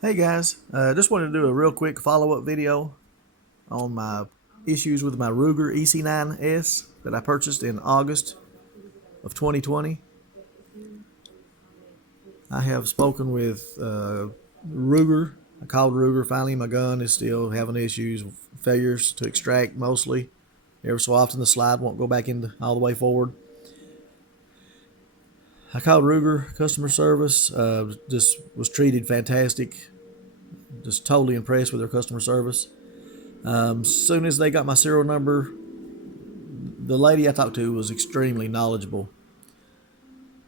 Hey guys, just wanted to do a real quick follow-up video on my issues with my Ruger EC9S that I purchased in August of 2020. I have spoken with Ruger. I called Ruger. Finally, my gun is still having issues, failures to extract mostly. Every so often the slide won't go back in all the way forward. I called Ruger customer service. Just was treated fantastic. Just totally impressed with their customer service. Soon as they got my serial number, the lady I talked to was extremely knowledgeable.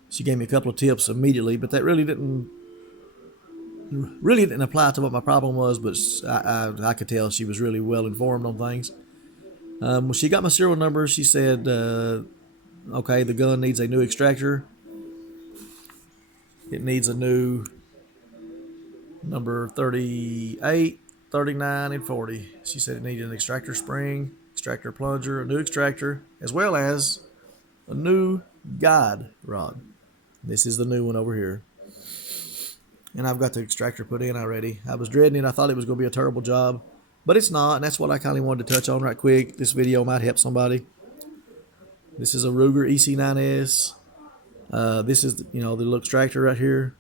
She gave me a couple of tips immediately, but that really didn't apply to what my problem was. But I could tell she was really well informed on things. When she got my serial number, she said, "Okay, the gun needs a new extractor. It needs a new number 38, 39, and 40." She said it needed an extractor spring, extractor plunger, a new extractor, as well as a new guide rod. This is the new one over here. And I've got the extractor put in already. I was dreading it. I thought it was going to be a terrible job, but it's not, and that's what I kind of wanted to touch on right quick. This video might help somebody. This is a Ruger EC9S. This is, the little extractor right here.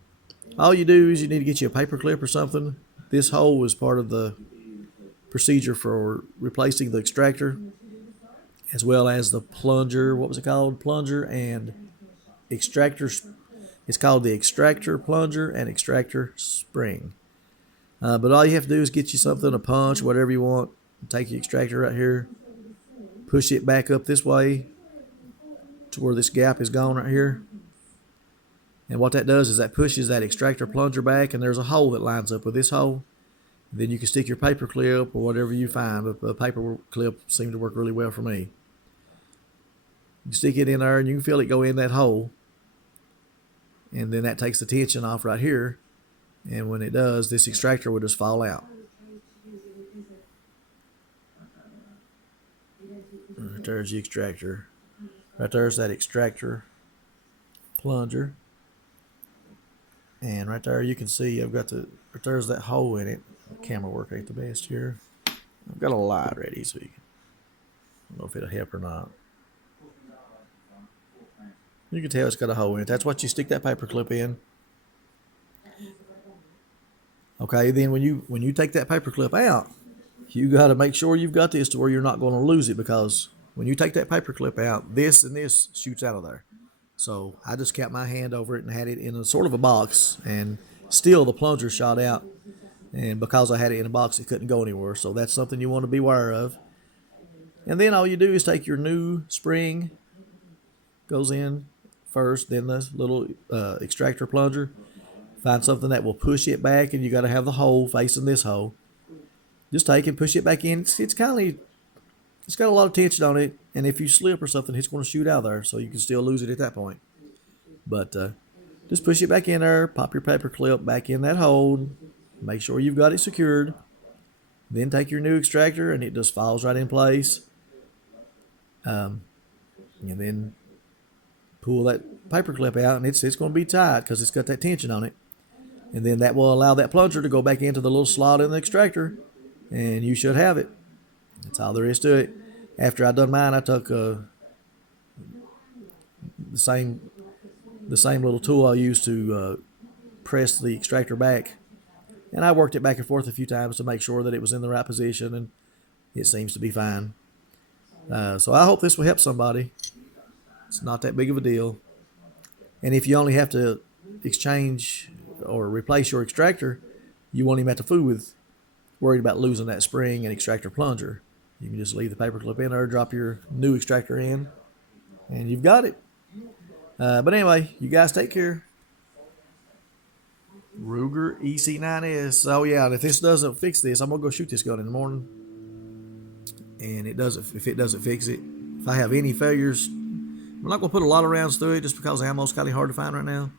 All you do is you need to get you a paper clip or something. This hole is part of the procedure for replacing the extractor, as well as the plunger. What was it called? Plunger and extractor. It's called the extractor plunger and extractor spring. But all you have to do is get you something, a punch, whatever you want. Take your extractor right here, push it back up this way to where this gap is gone right here. And what that does is that pushes that extractor plunger back, and there's a hole that lines up with this hole. Then you can stick your paper clip or whatever you find. But the paper clip seemed to work really well for me. You stick it in there, and you can feel it go in that hole. And then that takes the tension off right here. And when it does, this extractor will just fall out. Right there's the extractor. Right there's that extractor plunger. And right there you can see I've got right there's that hole in it. The camera work ain't the best here. I've got a light ready so you can, I don't know if it'll help or not. You can tell it's got a hole in it. That's what you stick that paper clip in. Okay, then when you take that paper clip out, you got to make sure you've got this to where you're not going to lose it, because when you take that paper clip out, this and this shoots out of there. So I just kept my hand over it and had it in a sort of a box, and still the plunger shot out. And because I had it in a box, it couldn't go anywhere. So that's something you want to be aware of. And then all you do is take your new spring, goes in first, then the little extractor plunger. Find something that will push it back, and you got to have the hole facing this hole. Just take and push it back in. It's got a lot of tension on it, and if you slip or something, it's going to shoot out of there, so you can still lose it at that point. But just push it back in there, pop your paper clip back in that hole, make sure you've got it secured. Then take your new extractor, and it just falls right in place. And then pull that paper clip out, and it's going to be tight because it's got that tension on it. And then that will allow that plunger to go back into the little slot in the extractor, and you should have it. That's all there is to it. After I done mine, I took the same little tool I used to press the extractor back, and I worked it back and forth a few times to make sure that it was in the right position, and it seems to be fine. So I hope this will help somebody. It's not that big of a deal. And if you only have to exchange or replace your extractor, you won't even have to fool with worried about losing that spring and extractor plunger. You can just leave the paper clip in there, drop your new extractor in, and you've got it. But anyway, you guys take care. Ruger EC9S. Oh yeah, and if this doesn't fix this, I'm gonna go shoot this gun in the morning. And if it doesn't fix it, if I have any failures, I'm not gonna put a lot of rounds through it just because ammo's kind of hard to find right now.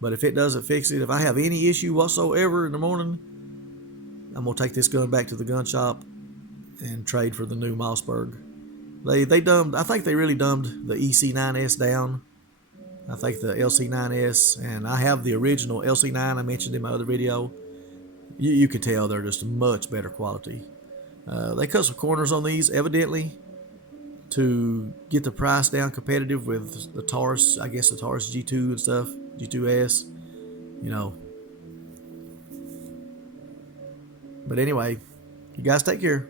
But if it doesn't fix it, if I have any issue whatsoever in the morning, I'm gonna take this gun back to the gun shop and trade for the new Mossberg. I think they really dumbed the EC9S down. I think the LC9S, and I have the original LC9 I mentioned in my other video. You can tell they're just much better quality. They cut some corners on these, evidently, to get the price down competitive with the Taurus, I guess the Taurus G2 and stuff, G2S, you know. But anyway, you guys take care.